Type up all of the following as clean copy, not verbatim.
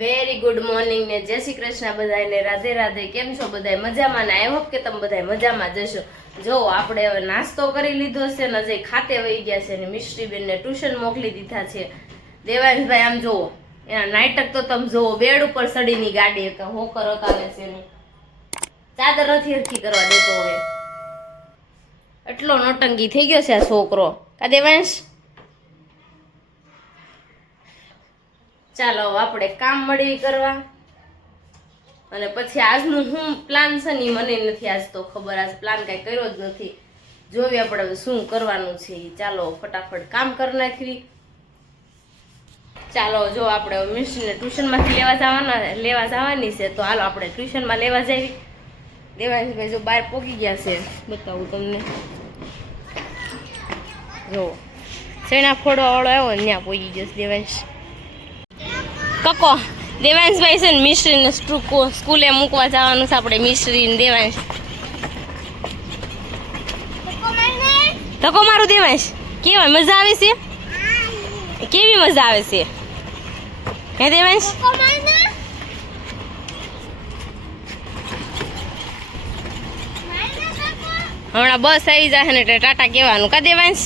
Very good morning ને જય શ્રી કૃષ્ણ બધાને, રાધે રાધે. કેમ છો બધાય? મજામાં ને? આઈ હોપ કે તમે બધાય મજામાં જશો. જો આપણે હવે નાસ્તો કરી લીધો છે ને અજય ખાતે વહી ગયા છે ને મિષ્ટીબેન ને ટ્યુશન મોકલી દીધા છે. દેવાંશભાઈ આમ જોવો, એના નાટક તો તમે જોવો, બેડ ઉપર સડીની ગાડી હોકર હતાવે છે એનું, ચાદર નથી હરખી કરવા દેતો. હવે એટલો નોટંકી થઈ ગયો છે આ છોકરો. કા દેવાંશ? ચાલો આપણે કામ મળી કરવા, અને પછી આજનું શું પ્લાન છે ને મને નથી આજ તો ખબર. આજ પ્લાન કઈ કર્યો જ નથી. જોઈએ આપણે શું કરવાનું છે. ચાલો ફટાફટ કામ કરી નાખવી. ચાલો જો આપણે મિષ્ટીને ટ્યુશનમાંથી લેવા જવાની છે, તો હાલો આપણે ટ્યુશનમાં લેવા જઈએ. દેવાંશભાઈ જો બહાર પોગી ગયા છે, બતાવું તમને. જો શેણા ફોડવા વાળો આવ્યો ને ત્યાં પોગી ગયો દેવાંશ. કકો દેવાંશભાઈ છે ને મિશ્રીને સ્કૂલે મૂકવા જવાનું છે આપણે. મિશ્રી ને દેવાંશ ધક્કો મારું. દેવાંશ કેવાય મજા આવે છે? કેવી મજા આવે છે હે દેવાંશ? હમણાં બસ આવી જાય ને એટલે ટાટા કહેવાનું. કા દેવાંશ?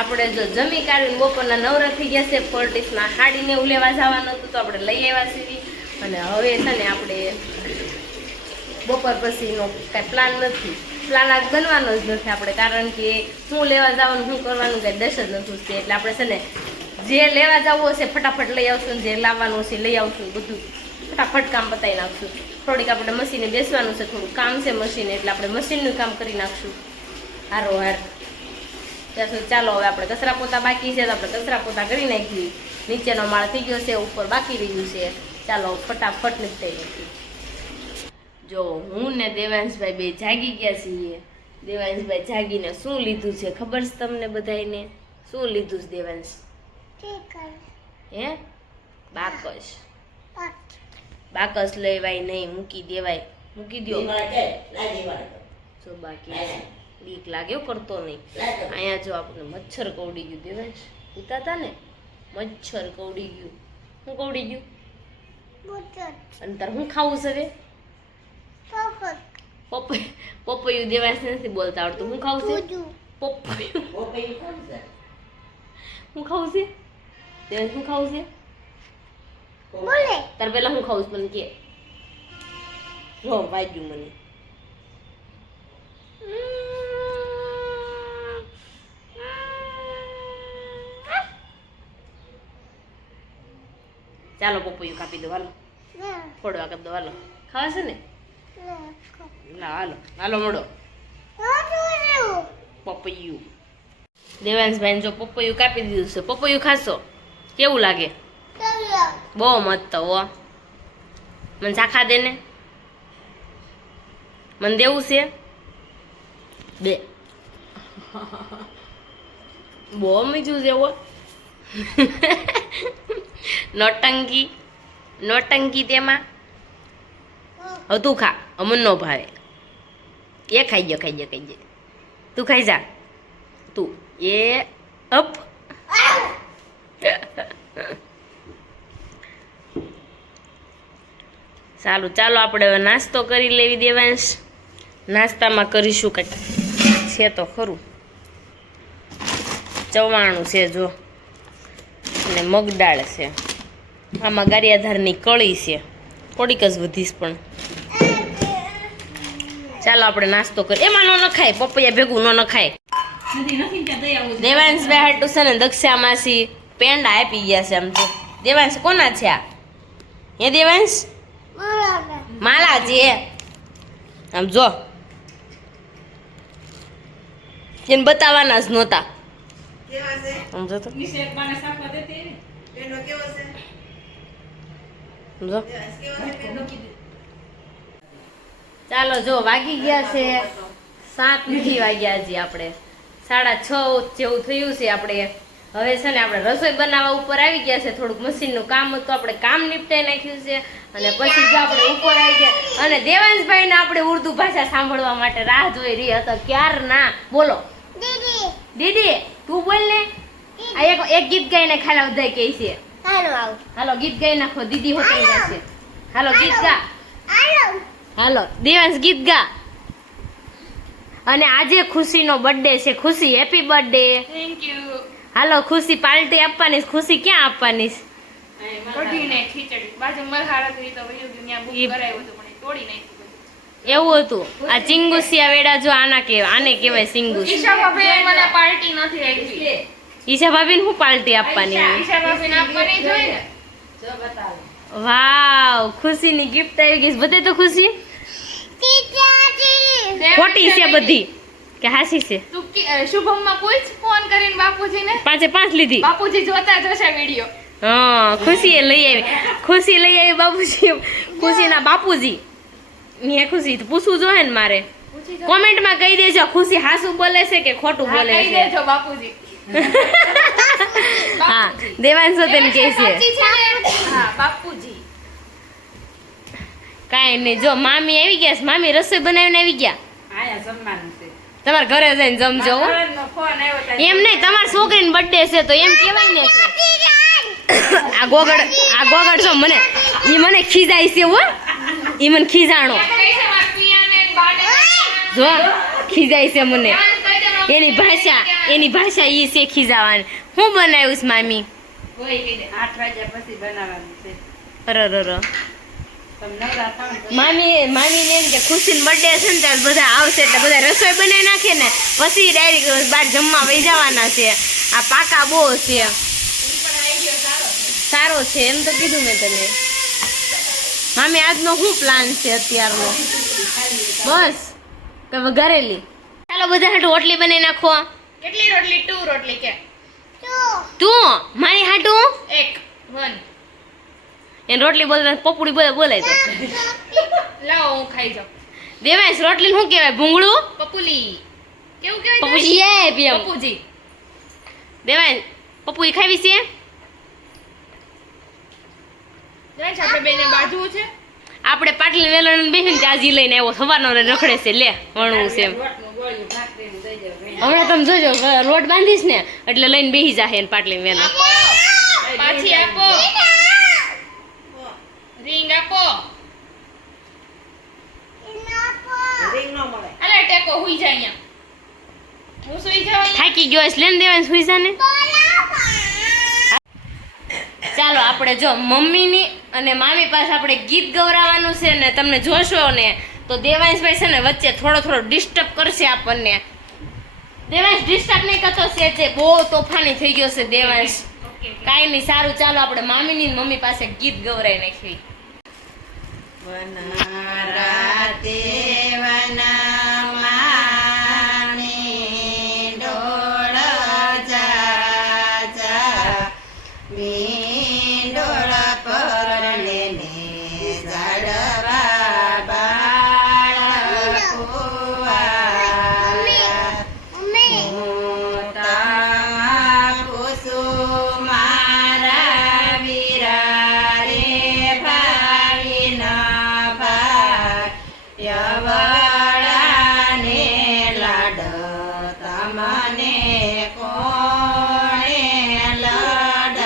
આપણે જો જમી કાઢીને બપોરના નવરા થઈ ગયા છે. પોલિટિક્સમાં હાડીને એવું લેવા જવાનું હતું તો આપણે લઈ આવ્યા છીએ. અને હવે છે ને આપણે બપોર પછીનો કાંઈ પ્લાન નથી. પ્લાન આજ બનવાનો જ નથી આપણે, કારણ કે શું લેવા જવાનું શું કરવાનું કાંઈ દસ જ નથી. એટલે આપણે છે ને જે લેવા જવું હશે ફટાફટ લઈ આવશું, જે લાવવાનું હશે લઈ આવશું. બધું ફટાફટ કામ પતાવી નાખશું. થોડીક આપણે મશીને બેસવાનું છે, થોડું કામ છે મશીન, એટલે આપણે મશીનનું કામ કરી નાખશું હારો હાર. ચાલો હવે આપણે કચરા પોતા બાકી છે તો આપણે કચરા પોતા કરી નાખીએ. નીચેનો માળ થઈ ગયો છે, ઉપર બાકી રહ્યું છે. ચાલો ફટાફટ નીકળી નાખીએ. જો હું ને દેવાંશભાઈ બે જાગી ગયા છીએ. દેવાંશભાઈ જાગીને શું લીધું છે ખબર છે તમને બધાને? શું લીધું છે દેવાંશ? હે બાકસ. બાકસ લેવાય નહીં, મૂકી દેવાય. મૂકી દો જો બાકી બીક લાગે કરતો નહીં. અહીંયા જો આપણે મચ્છર કવડી ગયું. દેવાંશ ઉતા હતા ને, મચ્છર કવડી ગયું. શું કવડી ગયું? અને તાર શું ખાવું છે હવે? પપૈયું. દેવાંશ નથી બોલતા આવડતું. શું ખાવું છે? પપૈયું. શું ખાવું છે દેવાંશ? શું ખાવું છે? તાર પેલા શું ખાવું છે મને કે? જો વાગ્યું મને. ચાલો પપૈયું કાપી દો, હાલો ફોડવા કરી દો, હાલો. ખાવા છે ને? હાલો હાલો મળો પપૈયું. દેવાંશભાઈ જો પપૈયું કાપી દીધું છે. પપૈયું ખાશો? કેવું લાગે? બહુ મસ્ત હો. મને ચાખા દે ને. મને દેવું છે બે. બહુ મીઠું છે હો. નોટંકી નોટંકી તેમાં. હવે તું ખા, અમન નો ભાવે. એ ખાઈ ગયો ખાઈ ગયો ખાઈ ગયો. તું ખાઈ જા તું. એ અપ. સારું ચાલો આપણે હવે નાસ્તો કરી લેવી. દેવાંશ નાસ્તામાં કરીશું કંઈક છે તો ખરું. ચવાણું છે જો, અને મગદાળ છે. આમાં ગારિયાધારની કળી છે, થોડીક જ વધીશ પણ. ચાલો આપણે નાસ્તો કરીએ. એમાં ન નખાય, પપૈયા ભેગું ન નખાય. દેવાંશભાઈ હાટુ છે ને દક્ષા માસી પેંડા આપી ગયા છે. આમ તો દેવાંશ કોના છે આ? હે દેવાંશ? માલા છે. આમ જો એને બતાવવાના જ નહોતા. સમજો તો ચાલો જો વાગી ગયા છે 7 નથી વાગ્યા. હજી આપણે 6:30 જેવું થયું છે. આપણે હવે છે ને આપણે રસોઈ બનાવવા ઉપર આવી ગયા છે. થોડુંક મશીનનું કામ હતું, આપણે કામ નિપટાઈ નાખ્યું છે. અને પછી જો આપણે ઉપર આવી ગયા, અને દેવાંશભાઈને આપણે ઉર્દુ ભાષા સાંભળવા માટે રાહ જોઈ રહી હતા ક્યારના. બોલો દીદી તું બોલ ને. આ એક ગીત ગાઈને ખાલા બધા કહે છે. હાલો ગીત ગાઈ નાખો, દીદી હોટલ ગાશે. હાલો ગીત ગા. હાલો દેવાંશ ગીત ગા. અને આજે ખુશીનો બર્થડે છે. Khushi happy birthday. Thank you. હાલો ખુશી પાર્ટી આપવાની. ખુશી ક્યાં આપવાની? કઢીને ખીચડી બાજુ મરહારાથી તો વયું ગયું ત્યાં બુક કરાવ્યું હતું પણ એ તોડી નાખ્યું. એવું હતું. આ ચિંગુસિયા વેડા જો આના કહેવાય, આને કહેવાય ચિંગુસ. ઈશા ભાભી મને પાર્ટી નથી આપી. ઈશા ભાભીને શું પાર્ટી આપવાની? ઈશા ભાભીને આપવાની જોઈએ ને. વાવ ખુશીની ગિફ્ટ આવી ગઈ. બધે તો ખુશી ખોટી છે બધી કે હાસી છે? તું શુભમમાં પૂછ ફોન કરીને બાપુજીને. 5 લીધી. બાપુજી જોતા જશે વિડિયો. હા ખુશીએ લઈ આવી. ખુશી લઈ આવી બાપુજી. ખુશીના બાપુજી ને ખુશી તો પૂછવું જોઈએ ને મારે. કોમેન્ટમાં કહી દેજો ખુશી હાસુ બોલે છે કે ખોટું બોલે કહી છે. દેજો બાપુજી. હા દેવાંશો તેને કહે છે. હા બાપુજી. કાંઈ નહીં. જો મામી આવી ગયા છે. મામી રસોઈ બનાવીને આવી ગયા. તમારા ઘરે જઈને જમજો હો. એમ નહીં તમારી છોકરીનો બર્થડે છે તો એમ કહેવાય ને કે આ ગોગડ જો મને મને ખીજાય છે હો. મને ખીજાણો જો ખીજાય છે મને. એની ભાષા ઈ છે ખીજાવાની. હું બનાવ્યું છે મામી? 8 વાગ્યા પછી બનાવવાનું છે. મામી ને એમ કે ખુશીનો બર્થડે છે ને ત્યારે બધા આવશે એટલે બધા રસોઈ બનાવી નાખે ને પછી ડાયરેક્ટ બહાર જમવા વહી જવાના છે. આ પાકા બહુ છે. સારો છે એમ તો કીધું મેં તને. મામી આજનો શું પ્લાન છે અત્યારનો? બસ કે વઘારેલી? ચાલો બધા હાટુ રોટલી બનાવી નાખો. કેટલી રોટલી? 2 રોટલી કે તું મારી હાટુ 1 એને રોટલી બોલતા પપુડી બોલાય તો લાવો હું ખાઈ જાઉં. દેવાંશ રોટલી શું કહેવાય? ભૂંગળું પપુલી કેવું કહેવાય? પપુજી એ પીએમ પપુજી. દેવાંશ પપુઈ ખાવી છે? જાય છે આપણે બેને બાજુ છે. આપણે પાટલી વેલણ બેહીને ત્યાજી લઈને આવ્યો. સવારનો રખડે છે. લે વણવું છે એમ. હમણાં તમે જોજો રોટ બાંધીશ ને એટલે લઈને બેહી જાહે એને પાટલી વેલણ. પાછી આપો. રિંગ આપો. અલે ટેકો હુઈ જાય અહીંયા. હું સુઈ જાઉં. થાકી ગયો છે. લેન દેવાંશ સુઈ જા ને. ચાલો આપણે જો મમ્મીની અને મામી પાસે આપણે ગીત ગવરાવાનું છે ને તમને જોશો ને તો દેવાંશભાઈ છે ને વચ્ચે થોડો ડિસ્ટર્બ કરશે આપણને. દેવાંશ ડિસ્ટર્બ નહીં કરતો છે. બહુ તોફાની થઈ ગયો છે દેવાંશ. કાંઈ નહીં સારું. ચાલો આપણે મામીની મમ્મી પાસે ગીત ગવરાઈ નાખી. વનરાતે વનમાની ડોળ જા મીંડોળ પરણે ને ઝાડવા બાળકુવા મોટા કુસુમ મારા વીરા રે ભાઈના યવડાને લાડ તમને કોણે લડાવ્યા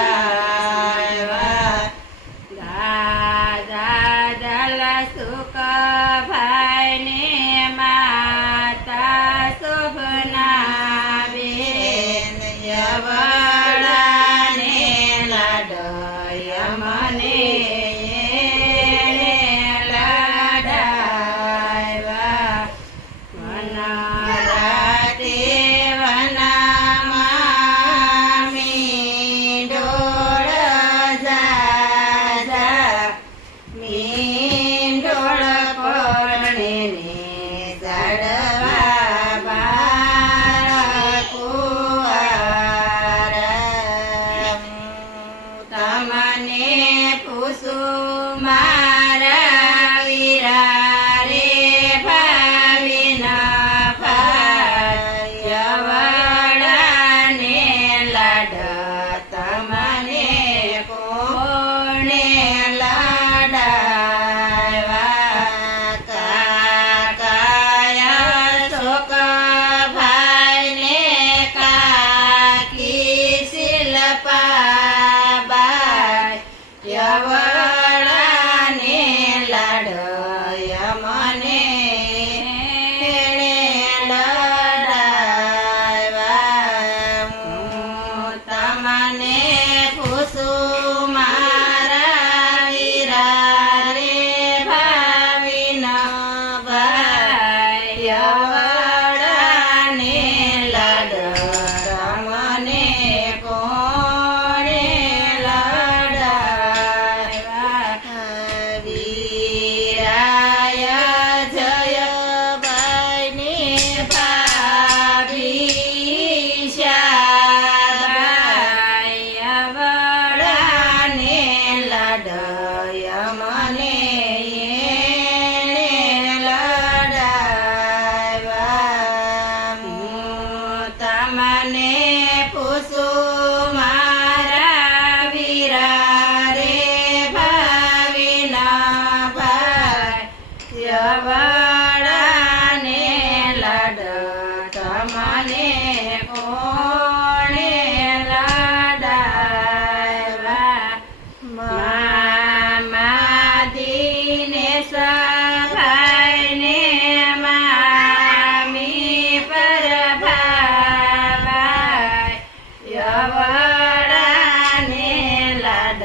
દાદા દલ સુખ ભાઈને માતા શોભના બેન યવડાને લાડ મને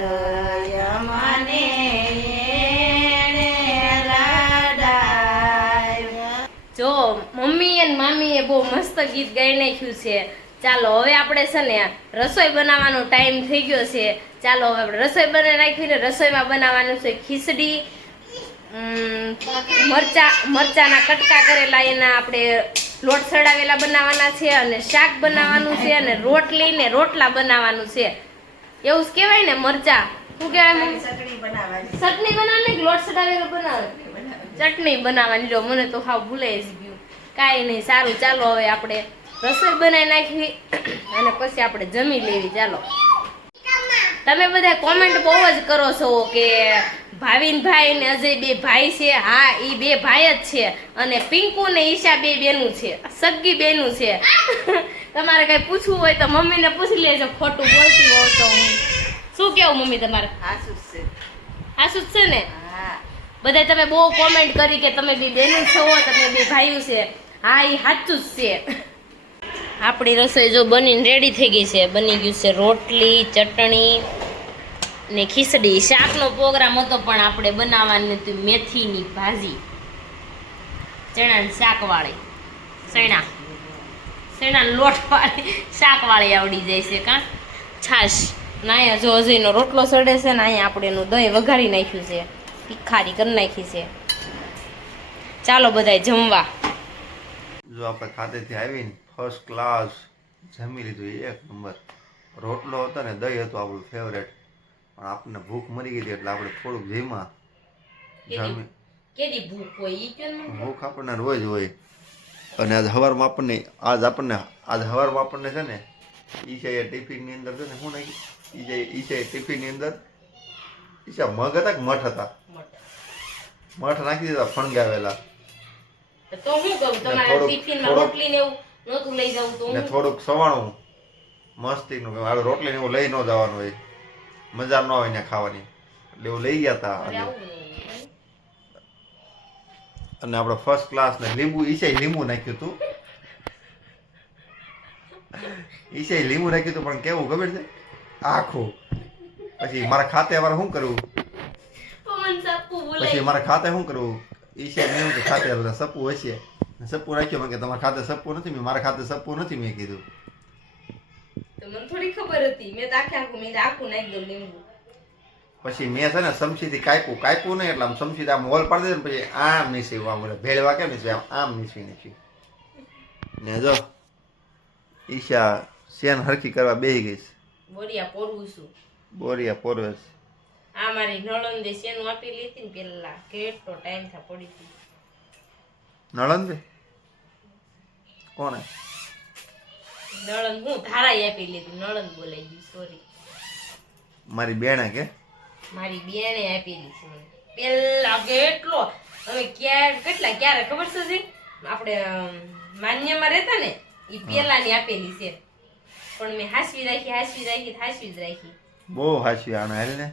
લાડય મને એણે લાડાવ્યા. જો મમ્મી અને મામીએ બહુ મસ્ત ગીત ગાઈ નાખ્યું છે. ચાલો હવે આપણે છે ને રસોઈ બનાવવાનો ટાઈમ થઈ ગયો છે. ચાલો હવે આપણે રસોઈ બનાવી નાખીને રસોઈમાં બનાવવાનું છે ખીચડી, મરચાના કટકા કરેલા એના આપણે લોટ સડાવેલા બનાવવાના છે, અને શાક બનાવવાનું છે, અને રોટલી ને રોટલા બનાવવાનું છે. એવું જ કહેવાય ને, મરચા શું કહેવાય મમ્મી? ચટણી બનાવવાની. ચટણી બનાવવાની કે લોટ સડાવેલો બનાવવાનો? ચટણી બનાવવાની. જો મને તો હાવ ભૂલાઈ જ ગયું. કાંઈ નહીં, સારું. ચાલો હવે આપણે રસોઈ બનાવી નાખવી અને પછી આપણે જમી લેવી. ચાલો. તમે બધા કોમેન્ટ બહુ જ કરો છો કે ભાવિન ભાઈ ને અજય બે ભાઈ છે. હા, એ બે ભાઈ જ છે, અને પિંકુ ને ઈશા બે બેનું છે, સગી બેનું છે. તમારે કઈ પૂછવું હોય તો મમ્મીને પૂછી લેજો, ખોટું બોલતી હોવ તો. શું કેવું મમ્મી તમારે? હાસુ છે. હાસું જ છે ને? હા. બધા તમે બહુ કોમેન્ટ કરી કે તમે બે બેનું છો, તમે બે ભાઈઓ છે. હા, એ સાચું જ છે. આપણી રસોઈ જો બનીને રેડી થઈ ગઈ છે. બની ગયું છે રોટલી, ચટણી ને ખીચડી. શાકનો પ્રોગ્રામ હતો પણ આપણે બનાવવાની હતી મેથીની ભાજી, ચણાની શાકવાળી, ચણા લોટવાળી શાકવાળી આવડી જાય છે. કાં છાશ ને અહીંયા જો અજયનો રોટલો સડે છે ને અહીંયા આપણે એનું દહીં વઘારી નાખ્યું છે, તીખારી કરી નાખી છે. ચાલો બધાય જમવા. જો આપણે ખાતેથી આવીને ફર્સ્ટ ક્લાસ જમી લીધું, એક નંબર. રોટલો હતો ને દહીં હતું આપણું ફેવરેટ, પણ આપણને ભૂખ મરી ગઈ હતી એટલે આપણે થોડુંક જમ્યા. જમી કેદી ભૂખ હોય ઈ કેમ? ભૂખ આપણને રોજ હોય. અને આજ હવારમાં આપણને છે ને ઈશાએ ટિફિનની અંદર છે ને શું નાખ્યું? ઈશાએ ટિફિનની અંદર ઈશા મગ હતા કે મઠ હતા? મઠ નાખી દીધા ફણગાવેલા. તો હું કહું તમારા ટિફિનમાં રોટલી ને એવું નહોતું લઈ જાવું તો ને થોડુંક સવાણું મસ્તીનું, હવે રોટલી ને એવું લઈ ન જવાનું હોય, મજા ન આવે ને ખાવાની, એટલે એવું લઈ ગયા હતા. અને આપણે ફર્સ્ટ ક્લાસ ને લીંબુ, ઈશાએ લીંબુ નાખ્યું હતું. ઈશાએ લીંબુ નાખ્યું હતું, પણ કેવું ખબર છે? આખું. પછી મારા ખાતે અમારે શું કરવું? પછી મારા ખાતે શું કરવું? ઈશાએ મેં કે ખાતે સપ્પુ હશે, સપ્પુ રાખ્યો. કે તમારા ખાતે સપ્પુ નથી? મારા ખાતે સપ્પુ નથી મેં કીધું. તો મને થોડી ખબર હતી. મેં તો આખું નાખી દઉં લીંબુ. પછી મેં છે ને સમસીથી કાપ્યું નહીં, એટલે આમ સમસીથી આમ હોલ પાડી દે ને પછી આમ નીસી આમ ભેળવા કેમ નીસી આમ નીસી નાખ્યું. ને જો ઈશા શેન હરખી કરવા બેહી ગઈ છે. બોરિયા પોરવું છું. બોરિયા પોરવે છે. આ મારી નળંદે શેનું આપી લીધી ને પેલા કેટલો ટાઈમ થા પડી હતી. નળંદ કોને? નળંદ હું ધારાએ આપી લીધી. નળંદ બોલાઈ ગઈ, સોરી. મારી બેણે કે મારી બેને આપેલી છે મને પેલા. કેટલો હવે ક્યારે ખબર છે જી? આપણે માન્યમાં રહેતા ને એ પેલાની આપેલી છે, પણ મેં હાસવી રાખી. બહુ હાચી આને હાલ ને.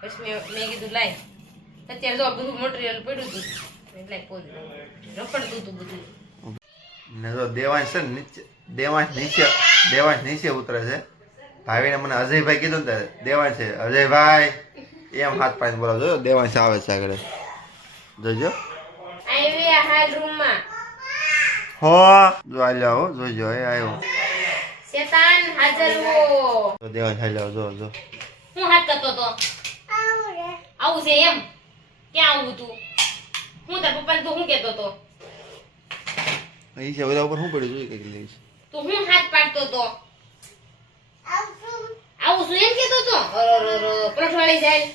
પછી મેં કીધું લાય, અત્યારે જો બધું મટીરિયલ પડ્યું હતું એટલે રખડતું હતું બધું. ને જો દેવાંશ છે ને દેવાંશ નીચે ઉતરે છે. ભાવીને મને અજયભાઈ કીધું ને દેવાંશ છે, અજયભાઈ એમ હાથ પાડીને બોલાવજો. દેવાંશ આવે છે આગળ, જોજો. આવ્યા હાલ રૂમમાં. હો જો આલ્યા હો, જોજો એ આવ્યો. શેતાન હાજર હો. તો દેવાંશ આલ્યા જો જો. હું હાથ કરતો તો આવું છે એમ? ક્યાં આવું તું? હું તાર પપ્પાને તું શું કહેતો તો? અહીં છે ઓલા ઉપર શું પડ્યું જોઈ કઈ લઈશ. તો હું હાથ પાડતો તો આવું છું એમ કહેતો તો? પ્રઠવાડી જાય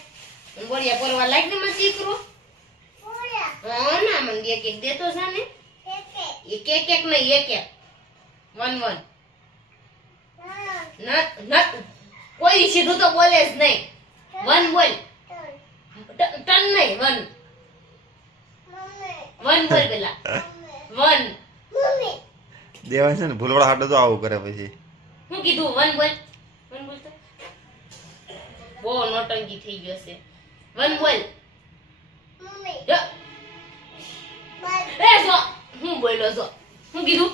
બોરિયા પોરવા લાગ ને મને દીકરો. હા ના, મને એક એક દેતો છે ને. એક એક નહીં, એક વન કોઈ સીધું તો બોલે જ નહીં. વન બોલ, ટન નહીં, વન બોલ પેલા. વન. દેવાંશ છે ને ભૂલવાળા હાટો તો આવું કરે પછી. હું કીધું? વન બોલ તો બહુ નોટંકી થઈ ગયો છે. વન બોલ. જો એ જો હું બોલ્યો જો. હું કીધું?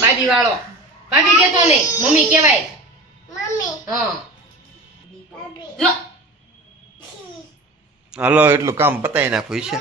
બાબી વાળો. બાબી કેતો નહીં, મમ્મી કહેવાય. હા જો હાલો એટલું કામ પતાવી નાખું ઈશા